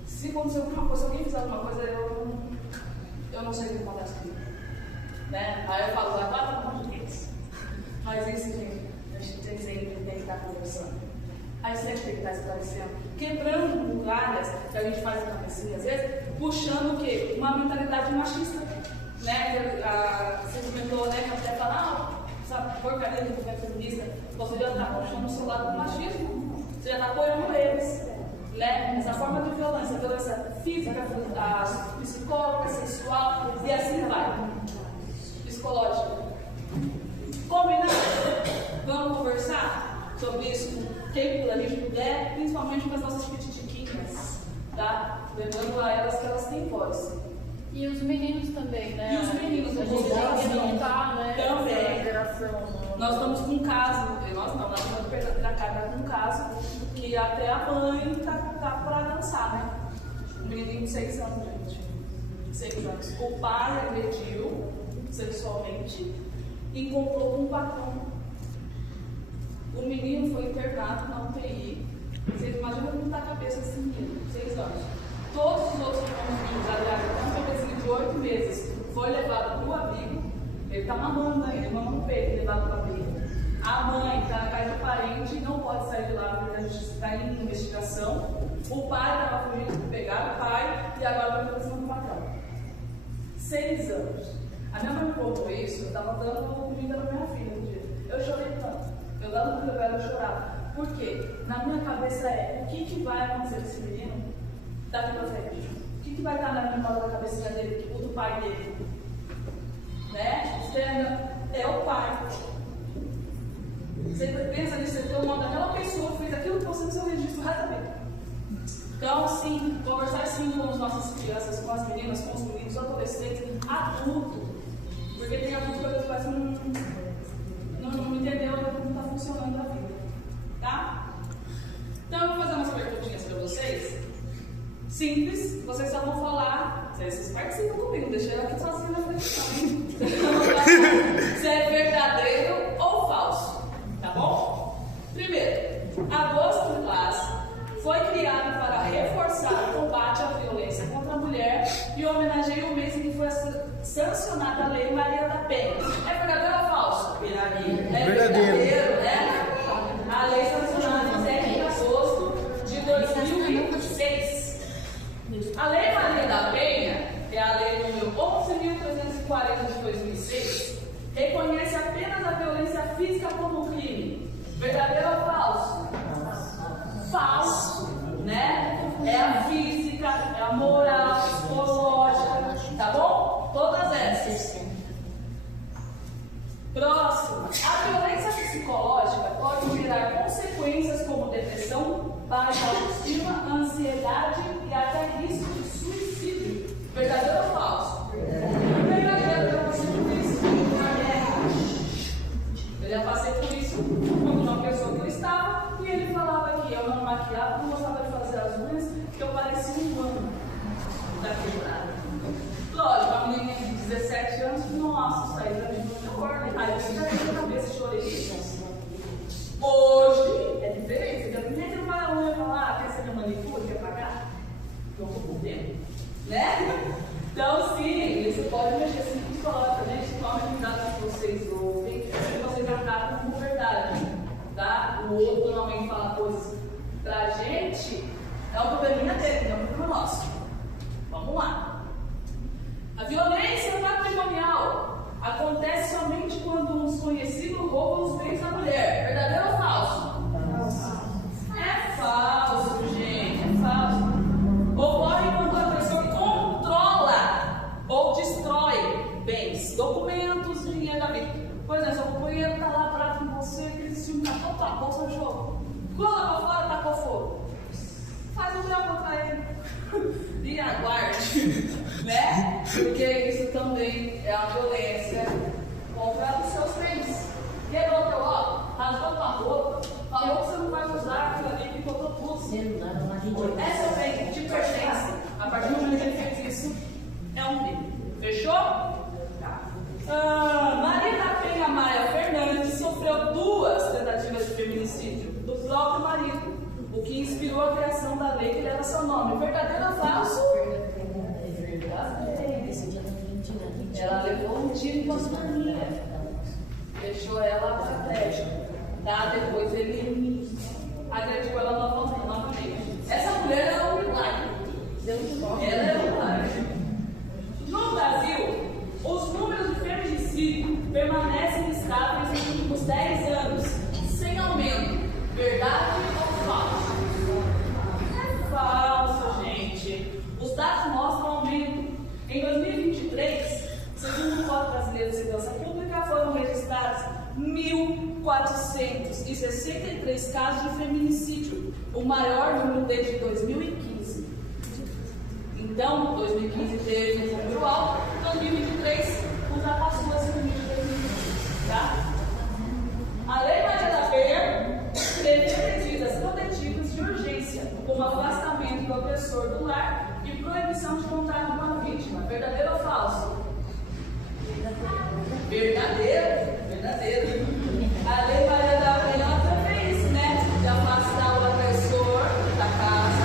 Se acontecer alguma coisa, se alguém fizer alguma coisa, eu não sei o que acontece comigo. Né? Aí eu falo, vai lá, pelo amor de Deus. Mas isso, gente, a gente sempre tem que estar conversando. Aí sempre tem que estar esclarecendo, quebrando muralhas que a gente faz na cabecinha, às vezes, puxando o quê? Uma mentalidade machista. Né? Você comentou, né, que até falar, essa porcaria do governo feminista, você já está puxando o seu lado do machismo, você já está apoiando eles. Né? Essa forma de violência física, psicóloga, sexual, e assim vai. Psicológica. Combinado? Vamos conversar sobre isso? Quem a gente puder, principalmente com as nossas petitiquinhas, tá? Lembrando a elas que elas têm voz. E os meninos também, né? E os meninos, a gente tem que montar, né? Também. Geração. Nós estamos com um caso, nós estamos da casa com um caso que até a mãe tá para dançar, né? Um menininho de 6 anos, gente. 6 anos. O pai agrediu sexualmente e encontrou com um patrão. O menino foi internado na UTI. Vocês imaginam como está a cabeça desse menino, 6 anos. Todos os outros filhos, aliás, um bebezinho de 8 meses, foi levado para o abrigo. Ele está mamando ainda, ele mama no peito, levado para o abrigo. A mãe está na casa do parente e não pode sair de lá porque a gente está em investigação. O pai estava fugindo, pegaram o pai e agora vai para cima do patrão. 6 anos. A minha mãe me contou isso, eu estava dando comida para minha filha no dia. Eu chorei tanto. Eu dava comida para ela, eu chorava. Por quê? Na minha cabeça o que vai acontecer com esse menino daqui para frente? O que vai estar na memória da cabecinha dele, o do pai dele? Né? É o pai. Você pensa nisso, você tem o nome daquela pessoa que fez aquilo que você no seu registro rapidamente. Então, sim, conversar sim com as nossas crianças, com as meninas, com os meninos, adolescentes, adulto. Porque tem adulto que às vezes não entendeu como está funcionando a vida. Tá? Então, eu vou fazer umas perguntinhas para vocês. Simples, vocês só vão falar. Vocês participam comigo, deixa eu aqui sozinho na frente. Se é verdadeiro ou falso. Tá bom? Primeiro, homenageia o mês em que foi sancionada a Lei Maria da Penha. É verdadeiro ou falso? Verdadeiro. É verdadeiro, né? A lei sancionada em 7 de agosto de 2006. A Lei Maria da Penha, que é a lei número 11.340 de 2006, reconhece apenas a violência física como crime. Verdadeiro ou falso? Falso, né? É a física, é a moral, psicológica, tá bom? Todas essas. Próximo. A violência psicológica pode gerar consequências como depressão, baixa autoestima, ansiedade e até risco de suicídio. Verdadeiro ou falso? Verdadeiro, eu passei por isso. Eu já passei por isso quando uma pessoa que eu estava e ele falava que eu não maquiava, não gostava de fazer as unhas, que eu parecia um humano da quebrada. Lógico, a menina de 17 anos, nossa, isso aí pra mim foi horror, né? Aí eu já dei na cabeça e chorei. Hoje é diferente. A menina que não vai a unha e fala, quer ser minha manicure, quer pagar? Eu vou poder, né? Então, sim, isso pode mexer assim psicologicamente, tome cuidado que vocês ouvem, que vocês acabam como verdade, tá? O outro normalmente fala coisas pra gente, é um probleminha dele, não é um problema nosso. Vamos lá. A violência patrimonial acontece somente quando um desconhecido rouba os bens da mulher. Verdadeiro ou falso? É falso, gente, é falso. Ocorre quando a pessoa controla ou destrói bens, documentos, dinheiro da vítima. Por exemplo, o companheiro está lá parado com você, aquele ciúme, tacou tua bolsa no jogo, cola pra fora, tacou fogo. Faz um grau contra ele e aguarde, né? Porque isso também é a violência contra os seus bens. Quebrou teu óculos, rasgou tua roupa, falou que você não vai usar aquilo ali, ficou tudo. É seu bem, te pertence. A partir do momento que ele fez isso, é um crime. Fechou? Maria da Penha Maia Fernandes sofreu 2 tentativas de feminicídio do próprio marido, o que inspirou a criação da lei que leva seu nome. Verdadeiro ou falso? Ela levou um tiro enquanto dormia. Deixou ela paraplégica. Tá? Depois ele agrediu ela novamente. Essa mulher é um milagre. Ela é um milagre. No Brasil, os números de feminicídio permanecem estáveis nos últimos 10 anos, sem aumento. Verdade ou falso? É falso, gente. Os dados mostram aumento. Em 2023, segundo o Código Brasileiro de Segurança Pública, foram registrados 1.463 casos de feminicídio, o maior número desde 2015. Então, 2015 teve um número alto, 2023 ultrapassou esse número de 2015. Tá? A Lei Maria da Penha prevê medidas protetivas de urgência, como afastamento do agressor do lar e proibição de contato com a vítima. Verdadeiro ou falso? Verdadeiro. Verdadeiro. A Lei Maria da Penha também isso, né? De afastar o agressor da casa.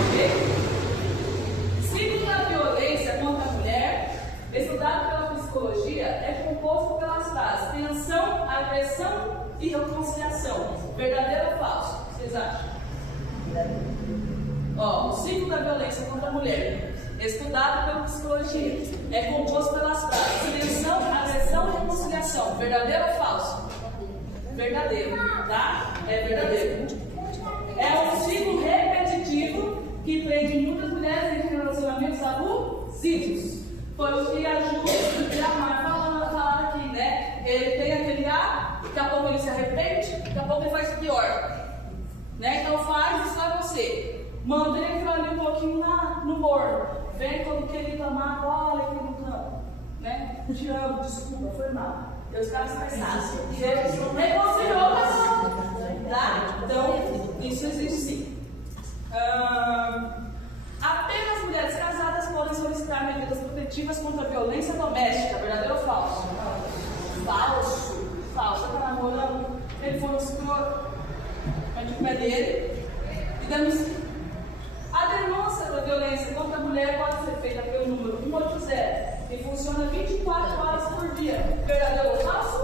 Ok? Ciclo da violência contra a mulher, estudado pela psicologia, é composto pelas frases tensão, agressão e reconciliação. Verdadeiro ou falso? Vocês acham? Ó, o ciclo da violência contra a mulher, estudado pela psicologia, é composto pelas frases tensão, agressão e reconciliação. Verdadeiro ou falso? Verdadeiro, tá? É verdadeiro. É um ciclo repetitivo que prende muitas mulheres em relacionamentos abusivos. Foi o que a Ju e a Mar falaram aqui, né? Ele tem aquele daqui a pouco ele se arrepende, daqui a pouco ele faz pior. Né? Então faz isso a você. Mantém aquilo ali um pouquinho no morno. Vem todo querido amado, olha aqui no campo. Né? Te amo, desculpa, foi mal. Deus está estressado. Deus reconciliou a pessoa. Tá? Então, isso existe sim. Apenas mulheres casadas podem solicitar medidas protetivas contra a violência doméstica. Verdadeiro ou falso? Falso. Falso. Você está namorando, ele foi um escroto, mete o pé dele e denuncia. A denúncia da violência contra pode ser feita pelo número 180 e funciona 24 horas por dia. Verdadeiro ou falso?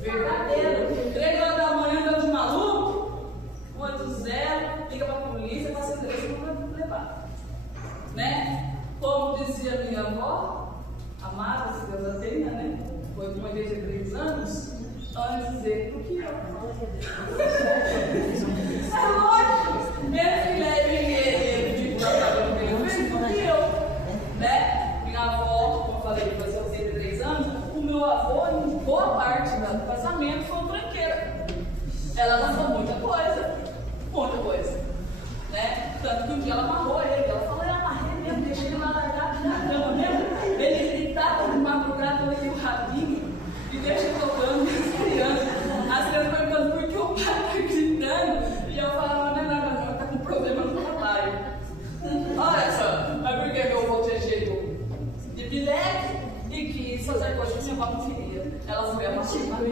Verdadeiro. 3 horas da manhã, deu de maluco, 180, liga para a polícia, para a segurança não vai levar. Né? Como dizia minha avó, amada, se Deus a tenha, né? Foi com 83 anos, antes de dizer do que eu. É lógico, minha filha ele pediu para saber o que ele fez do que eu. Né? Minha avó, como eu falei, foi 83 anos, o meu avô, em boa parte do casamento, foi um tranqueiro. Ela lançou muita coisa. Né? Tanto que um dia ela amarrou ele, ela falou, eu amarrei mesmo, deixei ele lá largado na cama mesmo. Ele gritava de madrugada, ele o rabinho e deixa tocando as crianças. As crianças perguntando por que o pai está gritando. E eu falava, não é nada não, está com problema no trabalho. Olha só, é porque meu avô tinha cheio de bilhete e quis fazer coisa que minha avó não queria. Ela foi amassada.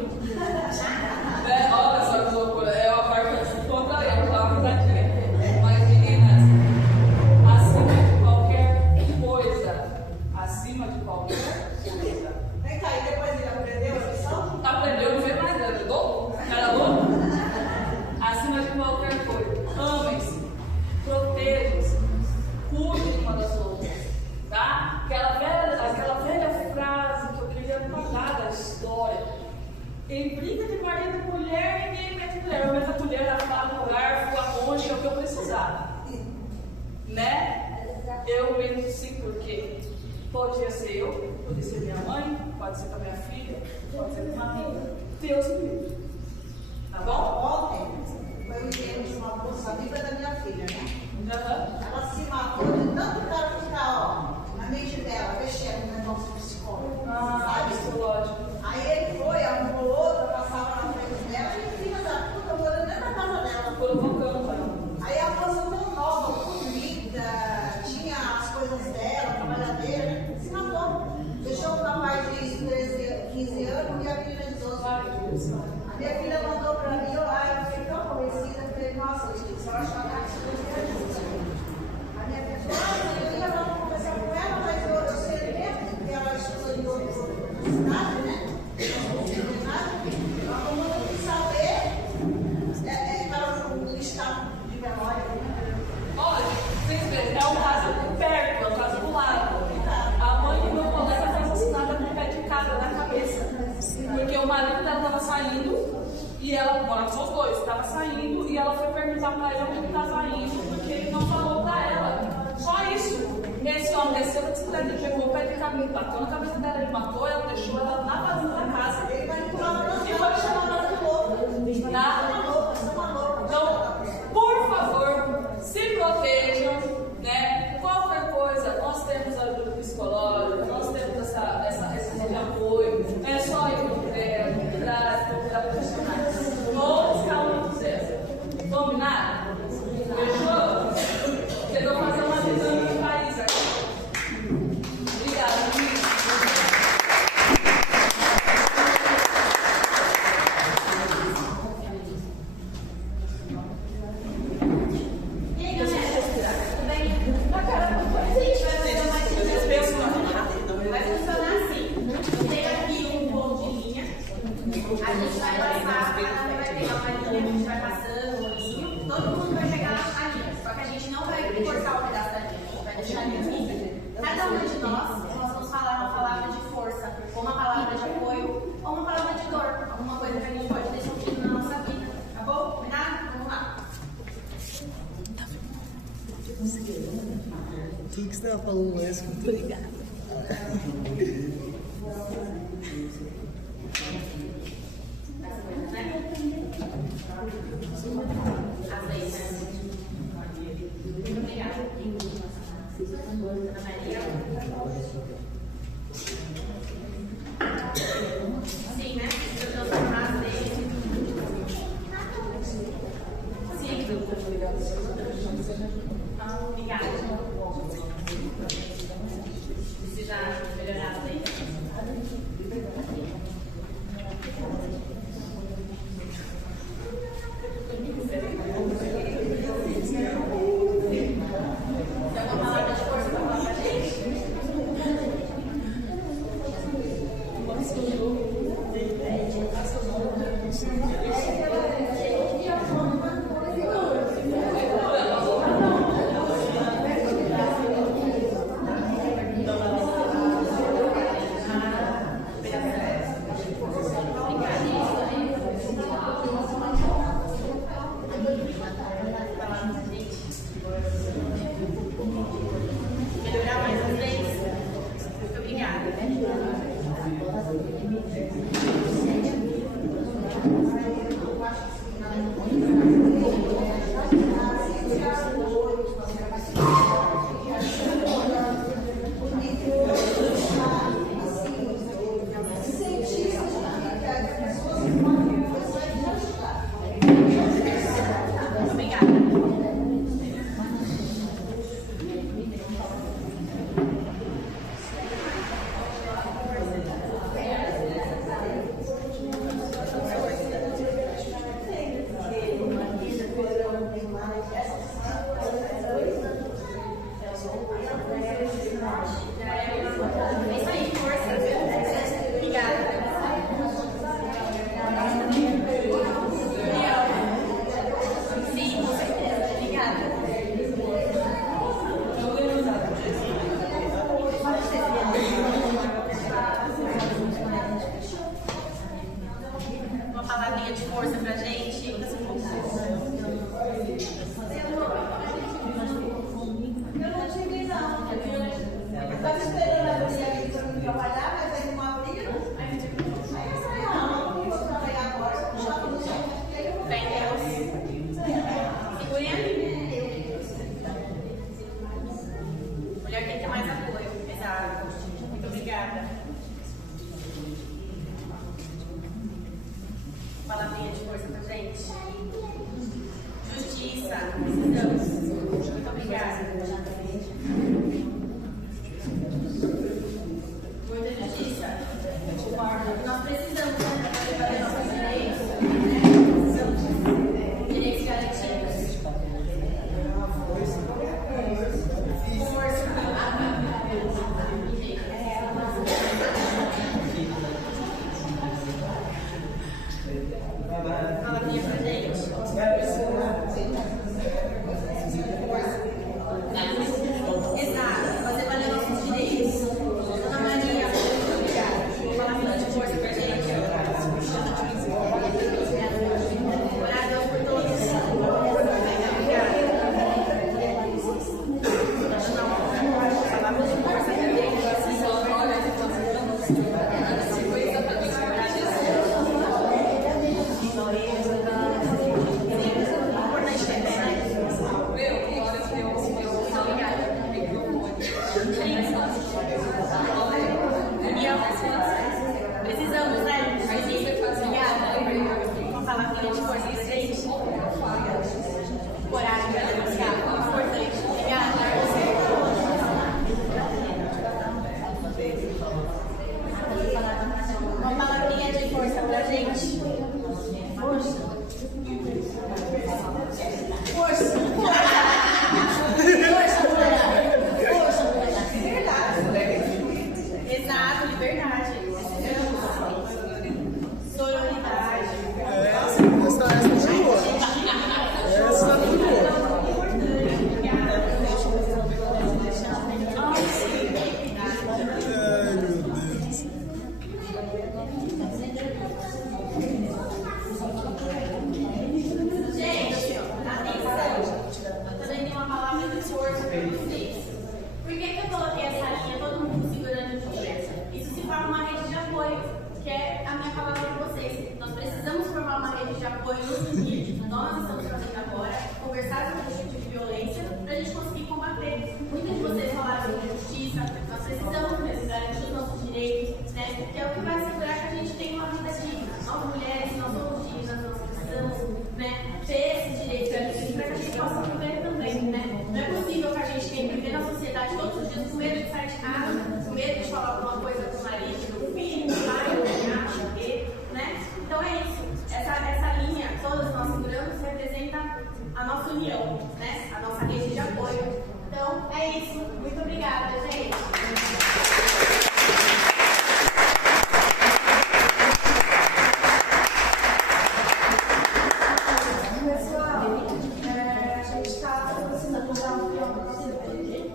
Olha só que loucura, é uma parte contra ela, tá uma risadinha. Mas meninas, acima de qualquer coisa. Vem cá, e depois ele aprendeu a lição? Aprendeu, não fez mais nada, ajudou? Era louco? Acima de qualquer coisa. Amem-se, protejam-se, cuidem uma das outras. Tá? Aquela velha frase que eu queria apagar da história. Em briga de marido e mulher, ninguém mete mulher. Eu meto a mulher, ela fala no garfo, a concha, é o que eu precisava. Né? Eu meto sim, porque pode ser eu, pode ser minha mãe, pode ser com a minha filha, pode ser com uma amiga. Deus me livre. Tá bom? Ontem foi o dia de uma moça amiga da minha filha, né? Uhum. Ela se matou de tanto que ela ficar, na mente dela, mexendo no negócio psicólogo. Sabe? Psicológico. Aí ele foi, arrumou outra, passava na frente dela e filha da puta, morando dentro da casa dela. Provocando ela. Aí a moça tão nova, bonita, tinha as coisas dela, trabalhadeira, né? Se matou. Deixou o rapaz de 15 anos e a menina de 12 anos. A minha filha mandou pra mim, eu fiquei tão convencida, falei, nossa, eu só achava que isso não era justo. A minha filha falou, eu ia lá conversar com ela, mas eu sei mesmo, porque ela estudou em outra cidade, né? Ela falou, eu quis saber, para o estado de memória. Olha, vocês veem, é um caso perto, é um caso do lado. A mãe do meu colega foi assassinada com um pé de cabra na cabeça. Porque o marido dela estava saindo e ela, mora com os dois, estava saindo e ela foi perguntar para ele onde ele estava indo, porque ele não falou para ela. Só isso. Esse homem desceu da bicicleta, pegou o pé de cabra, bateu na cabeça dela, ele matou, ela deixou ela na vazia da casa. Ele vai empurrar E foi chamada de louca. Tá? Então, por favor, se protejam, né? Qualquer coisa, nós temos ajuda psicológica, nós temos esse de apoio. É só ir procurar profissionais. Vamos calma do César. Combinado? Fechou? Vocês vão fazer uma dinâmica de país aqui. Obrigada, menina. E aí, galera? Tudo bem? A gente vai fazer uma dinâmica. Vai funcionar assim. Eu tenho aqui um ponto de linha. A gente vai passar, cada um vai pegar uma linha, a gente vai passando um olhinho. Todo mundo vai pegar a linha. Só que a gente não vai cortar o pedaço da linha. A gente vai deixar a linha aqui. Cada uma de nós vamos falar uma palavra de força, ou uma palavra de apoio, ou uma palavra de dor. Alguma coisa que a gente pode ter sofrido na nossa vida. Tá bom? Combinado? Vamos lá. Quem que você estava falando mais? Obrigada. As leis, né? Muito obrigada. Ana Maria. Sim, né? Eu transformar as leis. Sim. Obrigada. Precisa melhorar as leis. palavrinha de força pra gente. Eu não tive, não. Eu estava esperando a mulher para me trabalhar, mas aí não abriram. Aí eu falei, não vou trabalhar agora. Shopping no shopping. Bem, Deus. Segurem ali. Mulher tem que ter mais apoio. Exato. Muito obrigada. Palavrinha de força pra gente. Justiça. Precisamos. Muito obrigada. Muita justiça. Nós precisamos trabalhar nossos direitos. Direitos garantidos. Palavrinha pra gente. Exato, fazer valer nossos direitos. Dona Maria, muito obrigada. Palavrinha de força pra gente. Orar a Deus por todos. Obrigada. Palavra de força pra gente. Precisamos, né? Obrigada. Uma palavrinha de força pra gente. Coragem para denunciar. Importante. Obrigada. Uma palavrinha de força pra gente. Força. Força. Força, mulher. Força, mulher. Liberdade. Exato, liberdade. Sororidade. Essa foi boa. Essa foi boa. Ai, meu Deus. Gente, atenção. Eu também tenho uma palavra de força para vocês. Por que eu coloquei essa linha, todo mundo segurando junto? Isso se forma uma rede de apoio, que é a minha palavra para vocês. Nós precisamos formar uma rede de apoio no sentido. Nós estamos fazendo agora, conversar sobre esse tipo de violência, para a gente conseguir combater. Muitos de vocês falaram sobre justiça, nós precisamos mesmo garantir os nossos direitos, né? Que é o que vai assegurar que a gente tenha uma vida digna. Nós mulheres, nós somos dignas, nós precisamos, né, ter esses direitos garantidos para que a gente possa viver também, né? Não é possível que a gente tenha que viver na sociedade todos os dias com medo de sair de casa, com medo de falar alguma coisa com o marido, com o filho, com o pai, com o cunhado, né? Então é isso. Essa linha, todas nós seguramos, representa a nossa união, né? A nossa rede de apoio. Então é isso. Muito obrigada, gente. Pessoal, a gente está precisando já um final do nosso evento,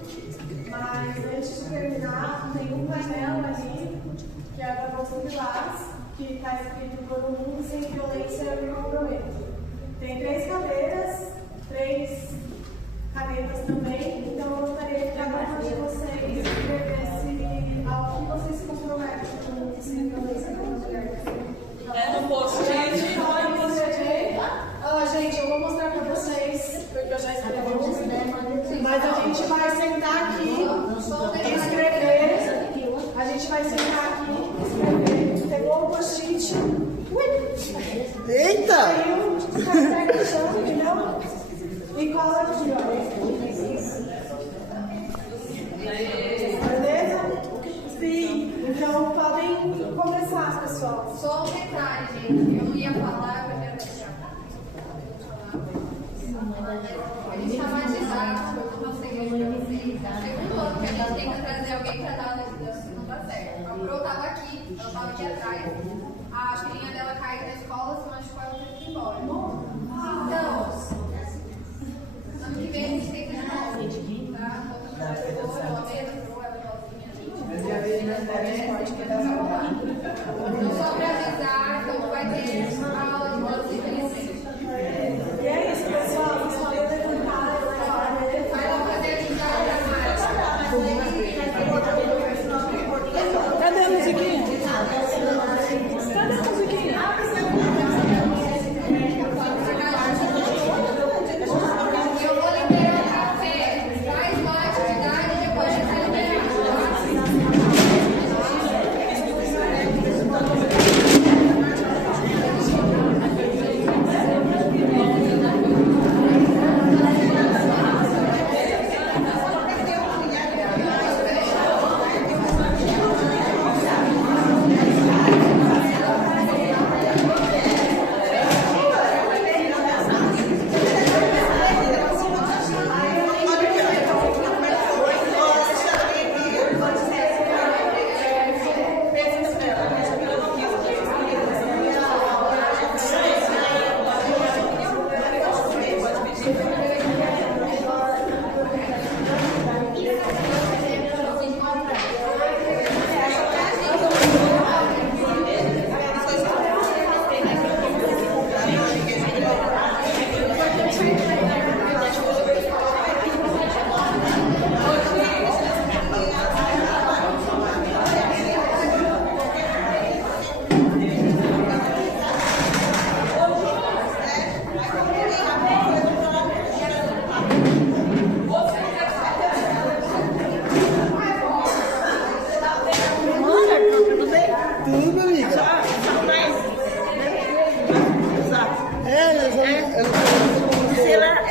mas antes de terminar, tem um painel ali, que é da Bolsa Pilares, que está escrito Todo Mundo Sem Violência e Comprometo. Tem 3 cadeiras, 3 canetas também, então eu gostaria que cada um de vocês escrevesse ao que vocês se comprometem com sem violência contra a mulher. É no post-it. Gente, eu vou mostrar pra vocês, porque eu já escrevi, mas a gente vai sentar aqui e escrever. A gente vai sentar aqui e escrever. Pegou o post-it. Eita! Saiu, pega no chão, entendeu? E cola aqui, ó. Beleza? Sim. Então podem começar, pessoal. Só um detalhe, gente. Eu não ia falar, eu quero deixar. A gente está batizado, eu não sei o que vocês. Segundo ano que a gente tenta trazer alguém para dar aula de dança, não dá certo. A Pro estava aqui, ela estava aqui atrás. A filhinha dela caiu na escola, se machucou, ela teve que ir embora. Então, ano que vem a gente tem que ir na aula, tá? Outra professora, ela mesma, ela sozinha. Então, só para avisar, então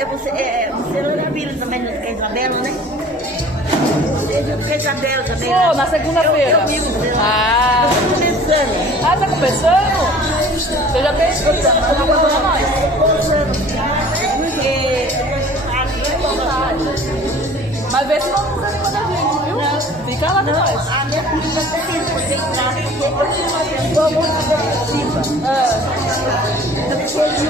Você não viram também no Isabela, né? Você viu o Isabela também? Pô, na segunda-feira. Eu vi você lá. Ah. Eu tô começando. Ah, tá começando? Você já fez? Não contou pra nós. Porque Mas vê se não desanima da gente, viu? Fica lá com nós. a minha filha vai ter que poder entrar, porque eu sou uma pessoa muito depressiva. Eu fiquei